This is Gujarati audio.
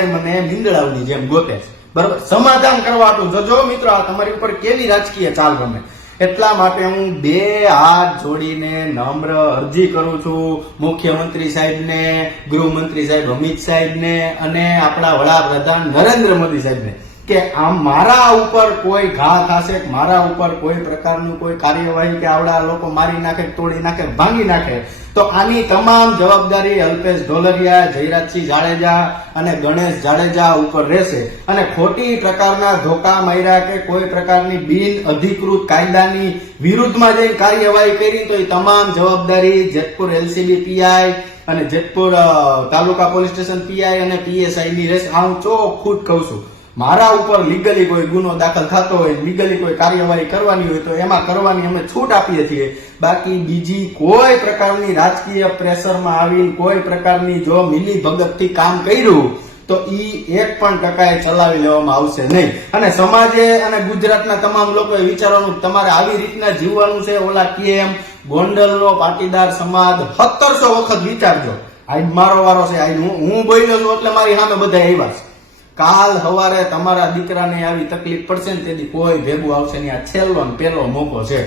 બધા મને મીંદડાઓની જેમ ગોતે છે, બરાબર. સમાધાન કરવા હતું. જો મિત્રો આ તમારી ઉપર કેવી રાજકીય ચાલ રમે, એટલા માટે હું બે હાથ જોડીને નમ્ર અરજી કરું છું મુખ્યમંત્રી સાહેબને, ગૃહમંત્રી સાહેબ અમિત સાહેબને અને આપણા વડાપ્રધાન નરેન્દ્ર મોદી સાહેબને કે આમ મારા ઉપર કોઈ ઘા થશે, મારા ઉપર કોઈ પ્રકારનું કોઈ કાર્યવાહી કે આવડા લોકો મારી નાખે, તોડી નાખે, ભાંગી નાખે, તો આની તમામ જવાબદારી અલ્પેશ ઢોલરિયા, જયરાજસિંહ જાડેજા અને ગણેશ જાડેજા ઉપર રહેશે. અને ખોટી પ્રકારના ધોકા માર્યા કે કોઈ પ્રકારની બિન અધિકૃત કાયદાની વિરુદ્ધમાં જઈને કાર્યવાહી કરી તો એ તમામ જવાબદારી જેતપુર એલસીબી પીઆઈ અને જેતપુર તાલુકા પોલીસ સ્ટેશન પીઆઈ અને પીએસઆઈ ની રહેશે. આ હું ચોખ્ખું જ કહું છું. મારા ઉપર લીગલી કોઈ ગુનો દાખલ થતો હોય, લીગલી કોઈ કાર્યવાહી કરવાની હોય તો એમાં કરવાની અમે છૂટ આપીએ છીએ. બાકી બીજી કોઈ પ્રકારની રાજકીય પ્રેશરમાં આવીને કોઈ પ્રકારની જો મિલી ભગતથી કામ કર્યું તો ઈ 1% ચલાવી લેવામાં આવશે નહીં. અને સમાજે અને ગુજરાતના તમામ લોકોએ વિચારવાનું તમારે આવી રીતના જીવવાનું છે. ઓલા કેમ ગોંડલનો પાટીદાર સમાજ 1700 વખત વિચારજો. આજ મારો વારો છે, આજ હું બોલ્યો છું એટલે મારી સામે બધા આવ્યા છે. કાલ સવારે તમારા દીકરાને આવી તકલીફ પડશે ને તેથી કોઈ ભેગું આવશે નહીં. આ છેલ્લો ને પહેલો મોકો છે.